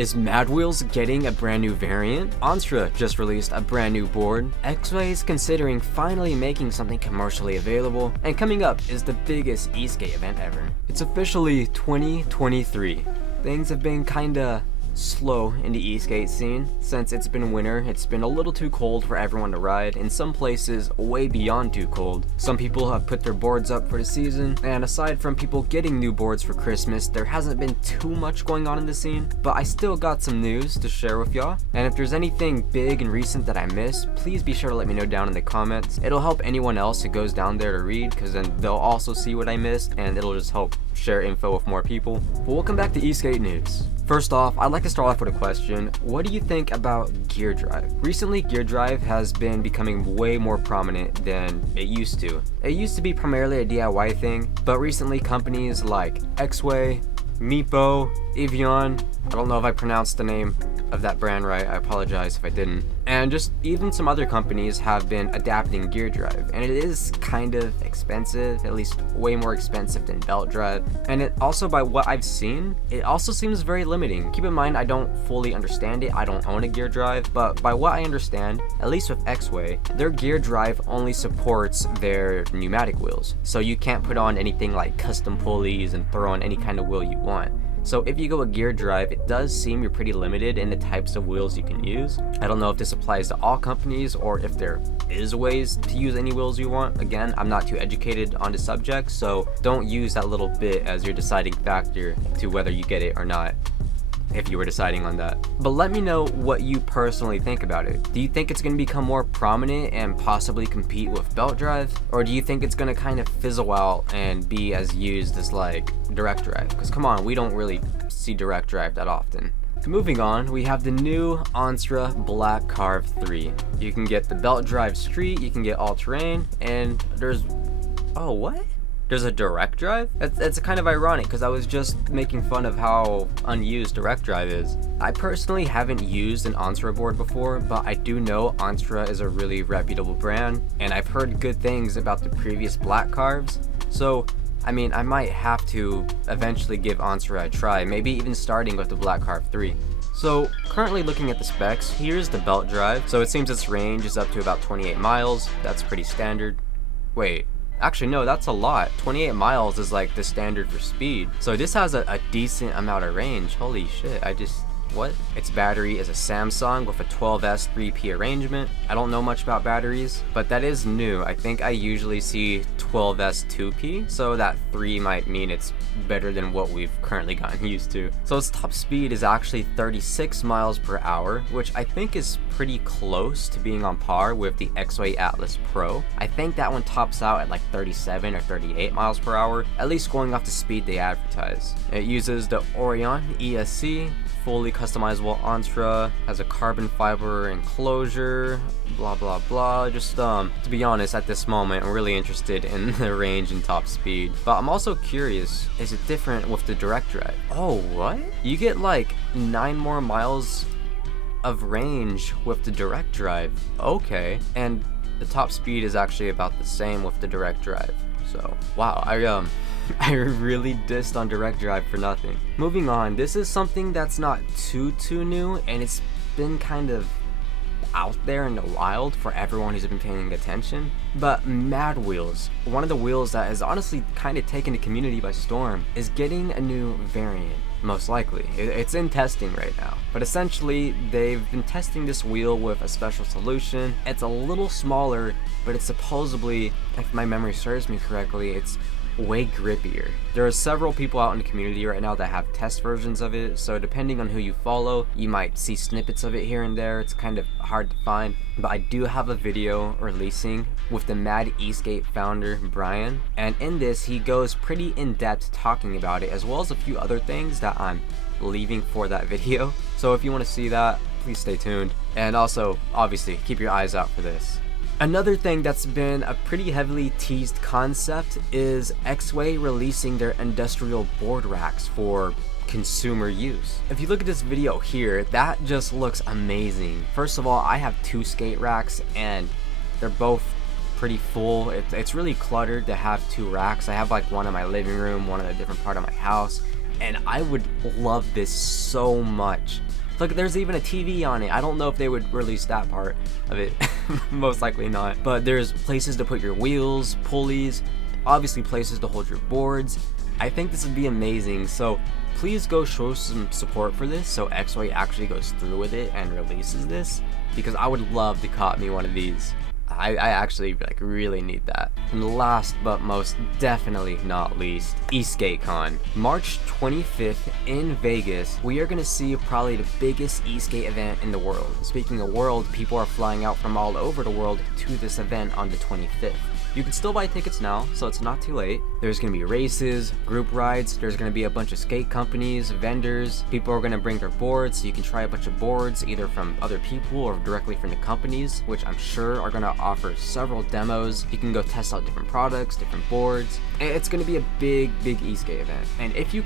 Is madwheels getting a brand new variant? Onsra just released a brand new board. Exway is considering finally making something commercially available. And coming up is the biggest ESK8 event ever. It's officially 2023. Things have been kinda slow in the ESK8 scene. Since it's been winter, it's been a little too cold for everyone to ride, in some places way beyond too cold. Some people have put their boards up for the season, and aside from people getting new boards for Christmas, there hasn't been too much going on in the scene, but I still got some news to share with y'all. And if there's anything big and recent that I missed, please be sure to let me know down in the comments. It'll help anyone else who goes down there to read, because then they'll also see what I missed, and it'll just help share info with more people. But welcome back to ESK8 news. First off, I'd like to start off with a question. What do you think about geardrive? Recently, geardrive has been becoming way more prominent than it used to. It used to be primarily a DIY thing, but recently companies like Exway, Meepo, Evian, I don't know if I pronounced the name of that brand right, I apologize if I didn't, and just even some other companies have been adapting geardrive, and it is kind of expensive, at least way more expensive than belt drive, and it also, by what I've seen, it also seems very limiting. Keep in mind, I don't fully understand it, I don't own a geardrive, but by what I understand, at least with Exway, their geardrive only supports their pneumatic wheels, so you can't put on anything like custom pulleys and throw on any kind of wheel you want. So if you go with geardrive, it does seem you're pretty limited in the types of wheels you can use. I don't know if this applies to all companies or if there is ways to use any wheels you want. Again, I'm not too educated on the subject, so don't use that little bit as your deciding factor to whether you get it or not, if you were deciding on that. But let me know what you personally think about it. Do you think it's going to become more prominent and possibly compete with belt drive? Or do you think it's going to kind of fizzle out and be as used as like direct drive? Because come on, we don't really see direct drive that often. Moving on, we have the new Onsra Black Carve 3. You can get the belt drive street, you can get all-terrain, and there's... oh, what? There's a direct drive? That's kind of ironic because I was just making fun of how unused direct drive is. I personally haven't used an Onsra board before, but I do know Onsra is a really reputable brand, and I've heard good things about the previous black carves. So, I mean, I might have to eventually give Onsra a try, maybe even starting with the Black Carve 3. So, currently looking at the specs, here's the belt drive. So it seems its range is up to about 28 miles. That's pretty standard. Wait. Actually, no, that's a lot. 28 miles is like the standard for speed. So this has a decent amount of range. Holy shit, what? Its battery is a Samsung with a 12S 3P arrangement. I don't know much about batteries, but that is new. I think I usually see 12S 2P, so that 3 might mean it's better than what we've currently gotten used to. So its top speed is actually 36 miles per hour, which I think is pretty close to being on par with the Exway Atlas Pro. I think that one tops out at like 37 or 38 miles per hour, at least going off the speed they advertise. It uses the Orion ESC, fully customizable Onsra, has a carbon fiber enclosure, blah blah blah. Just to be honest, at this moment I'm really interested in the range and top speed, but I'm also curious, is it different with the direct drive? Oh, what? You get like 9 more miles of range with the direct drive. Okay, and the top speed is actually about the same with the direct drive. So wow, I really dissed on direct drive for nothing. Moving on, this is something that's not too new, and it's been kind of out there in the wild for everyone who's been paying attention. But madwheels, one of the wheels that has honestly kind of taken the community by storm, is getting a new variant. Most likely. It's in testing right now. But essentially, they've been testing this wheel with a special solution. It's a little smaller, but it's supposedly, if my memory serves me correctly, it's way grippier. There are several people out in the community right now that have test versions of it, so depending on who you follow, you might see snippets of it here and there. It's kind of hard to find, but I do have a video releasing with the Mad ESK8 founder Brian, and in this he goes pretty in depth talking about it, as well as a few other things that I'm leaving for that video. So if you want to see that, please stay tuned, and also obviously keep your eyes out for this. Another thing that's been a pretty heavily teased concept is Exway releasing their industrial board racks for consumer use. If you look at this video here, that just looks amazing. First of all, I have 2 skate racks and they're both pretty full. It's really cluttered to have 2 racks. I have like one in my living room, one in a different part of my house, and I would love this so much. Look, there's even a TV on it. I don't know if they would release that part of it. Most likely not. But there's places to put your wheels, pulleys, obviously places to hold your boards. I think this would be amazing. So please go show some support for this so Exway actually goes through with it and releases this, because I would love to cop me one of these. I actually like really need that. And last but most definitely not least, ESK8 March 25th in Vegas. We are gonna see probably the biggest e-skate event in the world. Speaking of world, people are flying out from all over the world to this event on the 25th. You can still buy tickets now, so it's not too late. There's gonna be races, group rides, there's gonna be a bunch of skate companies, vendors, people are gonna bring their boards, so you can try a bunch of boards either from other people or directly from the companies, which I'm sure are gonna offer several demos. You can go test out different products, different boards. It's gonna be a big e-skate event. And if you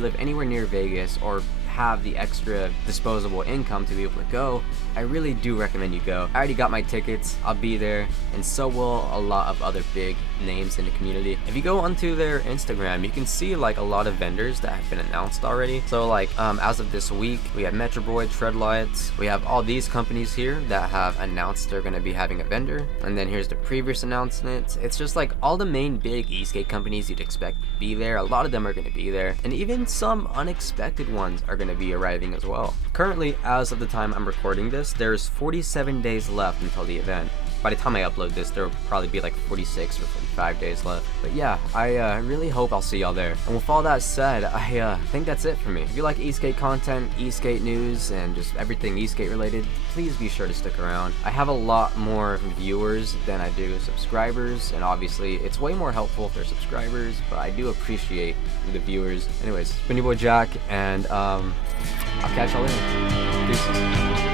live anywhere near Vegas or have the extra disposable income to be able to go, I really do recommend you go. I already got my tickets, I'll be there, and so will a lot of other big names in the community. If you go onto their Instagram, you can see like a lot of vendors that have been announced already. So like as of this week, we have Metroboy, Treadlights, we have all these companies here that have announced they're gonna be having a vendor, and then here's the previous announcements. It's just like all the main big e-skate companies you'd expect to be there. A lot of them are gonna be there, and even some unexpected ones are gonna be arriving as well. Currently, as of the time I'm recording this, there's 47 days left until the event. By the time I upload this, there will probably be like 46 or 45 days left. But yeah, I really hope I'll see y'all there. And with all that said, I think that's it for me. If you like e-skate content, e-skate news, and just everything e-skate related, please be sure to stick around. I have a lot more viewers than I do subscribers, and obviously it's way more helpful if they're subscribers, but I do appreciate the viewers. Anyways, it's been your boy Jack, and I'll catch y'all later. Deuces.